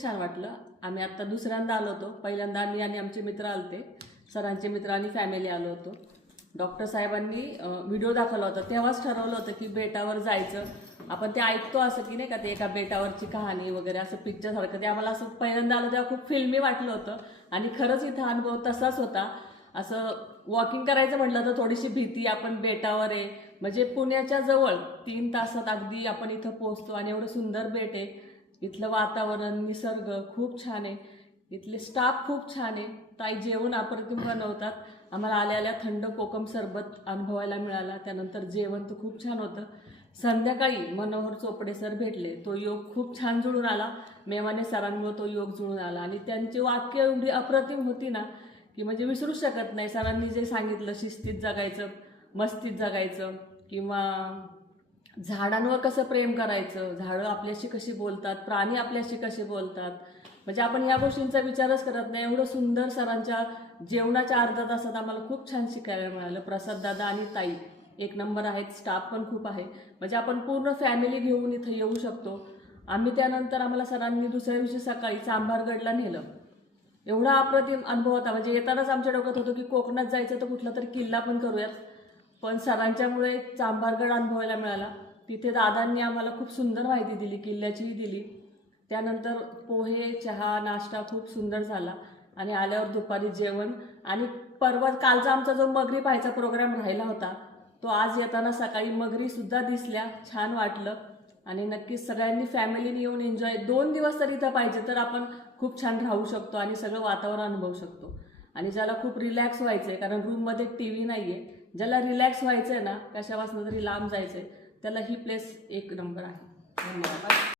खूप छान वाटलं. आम्ही आता दुसऱ्यांदा आलो होतो. पहिल्यांदा मी आणि आमचे मित्र आलते, सरांचे मित्र आणि फॅमिली आलो होतो. डॉक्टर साहेबांनी व्हिडिओ दाखवला होता, तेव्हाच ठरवलं होतं की बेटावर जायचं. आपण ते ऐकतो असं की नाही का, ते एका बेटावरची कहाणी वगैरे असं पिक्चरसारखं, ते आम्हाला असं पहिल्यांदा आलं तेव्हा खूप फिल्मी वाटलं होतं. आणि खरंच इथं अनुभव तसाच होता. असं वॉकिंग करायचं म्हटलं तर थोडीशी भीती, आपण बेटावर आहे म्हणजे पुण्याच्या जवळ 3 तासात अगदी आपण इथं पोहोचतो. आणि एवढं सुंदर बेट आहे, इथलं वातावरण, निसर्ग खूप छान आहे, इथले स्टाफ खूप छान आहे. ताई जेवण अप्रतिम बनवतात. आम्हाला आल्या आल्या थंड कोकम सरबत अनुभवायला मिळाला. त्यानंतर जेवण तर खूप छान होतं. संध्याकाळी मनोहर चोपडे सर भेटले, तो योग खूप छान जुळून आला. मेवाने सरांमुळे तो योग जुळून आला आणि त्यांची वाक्य एवढी अप्रतिम होती ना की म्हणजे विसरू शकत नाही. सरांनी जे सांगितलं, शिस्तीत जगायचं, मस्तीत जगायचं, किंवा झाडांवर कसं प्रेम करायचं, झाडं आपल्याशी कशी बोलतात, प्राणी आपल्याशी कसे बोलतात, म्हणजे आपण या गोष्टींचा विचारच करत नाही. एवढं सुंदर सरांच्या जेवणाच्या अर्धा तासात आम्हाला खूप छान शिकायला मिळालं. प्रसाद दादा आणि ताई एक नंबर आहेत, स्टाफ पण खूप आहे, म्हणजे आपण पूर्ण फॅमिली घेऊन इथं येऊ शकतो. आम्ही त्यानंतर आम्हाला सरांनी दुसऱ्या दिवशी सकाळी चांभारगडला नेलं. एवढा अप्रतिम अनुभव होता. म्हणजे येतानाच आमच्या डोक्यात होतं की कोकणात जायचं तर कुठला तरी किल्ला पण करूयात, पण सरांच्यामुळे चांभारगड अनुभवायला मिळाला. तिथे दादांनी आम्हाला खूप सुंदर माहिती दिली, किल्ल्याचीही दिली. त्यानंतर पोहे, चहा, नाश्ता खूप सुंदर झाला. आणि आल्यावर दुपारी जेवण. आणि परवा कालचा आमचा जो मगरी पाहायचा प्रोग्राम राहिला होता, तो आज येताना सकाळी मगरीसुद्धा दिसल्या, छान वाटलं. आणि नक्कीच सगळ्यांनी फॅमिलीने येऊन एन्जॉय, 2 दिवस तरी इथं पाहिजे तर आपण खूप छान राहू शकतो आणि सगळं वातावरण अनुभवू शकतो. आणि ज्याला खूप रिलॅक्स व्हायचं आहे, कारण रूममध्ये TV नाही आहे, ज्याला रिलॅक्स व्हायचं आहे ना, कशापासून तरी लांब जायचं आहे, त्याला ही प्लेस एक नंबर आहे. धन्यवाद.